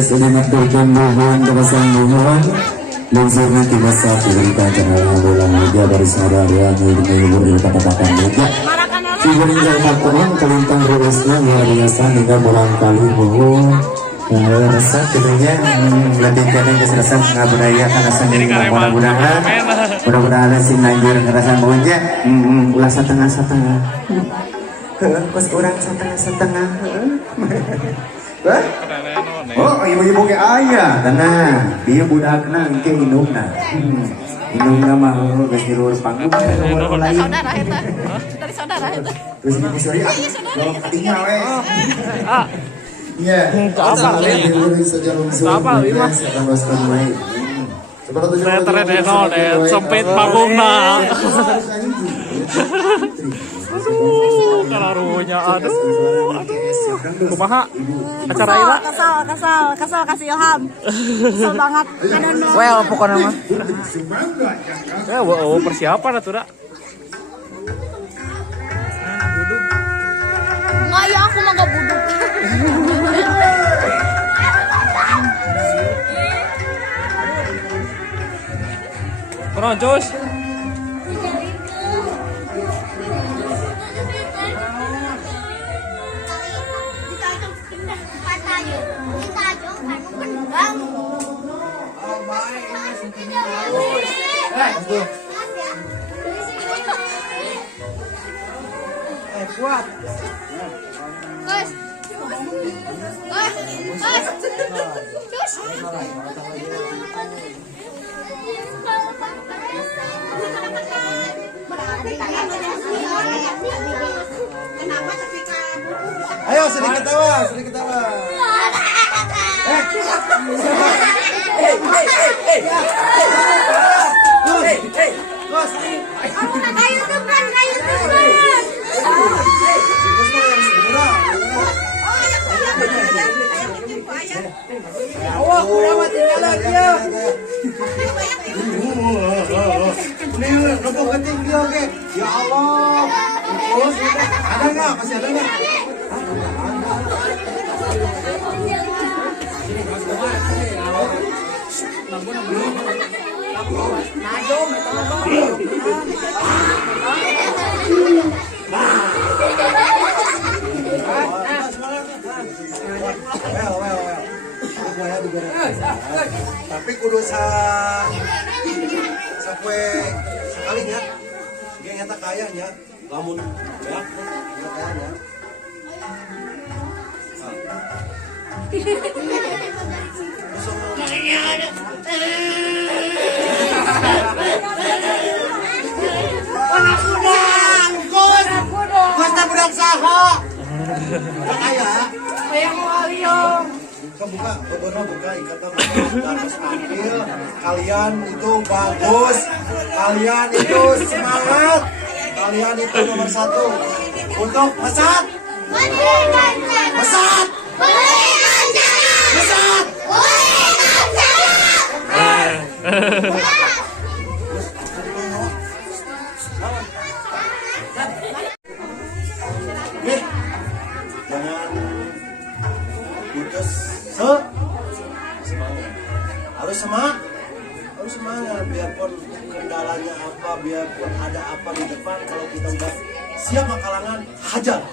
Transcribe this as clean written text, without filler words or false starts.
Salamat bertumbuhan kepasangan Lungsurnya tiba saat diberikan jangan ulang media dari saudara yang menghibur kata-kata media Figurin dari Pakuan kelintang ruasnya luar biasa hingga barangkali bahwa rasa tentunya lebihkan yang keserasan budaya karena sendiri mudah-mudahan si lanjur kerasan baunya ulah setengah kos kurang setengah oh ibu-ibu ke ayah tenang dia budakna ke indukna Ini nama lu guys di luar panggung. Dari saudara itu. Dari saudara itu. Terus ini sorry ah. Kalau ketinggal weh. Ah. Iya. Apa ini? Saja langsung. Apa lima? Akan masukkan main. Meteren sempit panggungna. Aduh, kalarunya aduh. Kumaha acara ira? Kesal kasih ilham. Kesal banget. Well, pokoknya mah. Persiapan atuh da. Enggak ya, aku mah gak buduk. Kurang jos. Kuat. Guys. Ayo sedikit tawa, sedikit tawa. Bos. Kayu tukan. Awak udah mati lagi ya. Nih, nopo keting dia oke. Ya Allah. Bos, ada enggak? Masih ada enggak? Tapi kudu sampai sekali nya. Dia nyata kaya nya. Lamun ya, kaya nya. Gus tak budak saha. Kaya. Yang waliong. Buka, buka ikatan harus ambil. Kalian itu bagus, kalian itu semangat, kalian itu nomor 1 untuk pesat, pesat, pesat. Jangan putus. Harus semangat biarpun kendalanya apa, biarpun ada apa di depan, kalau kita udah siap kalangan hajar.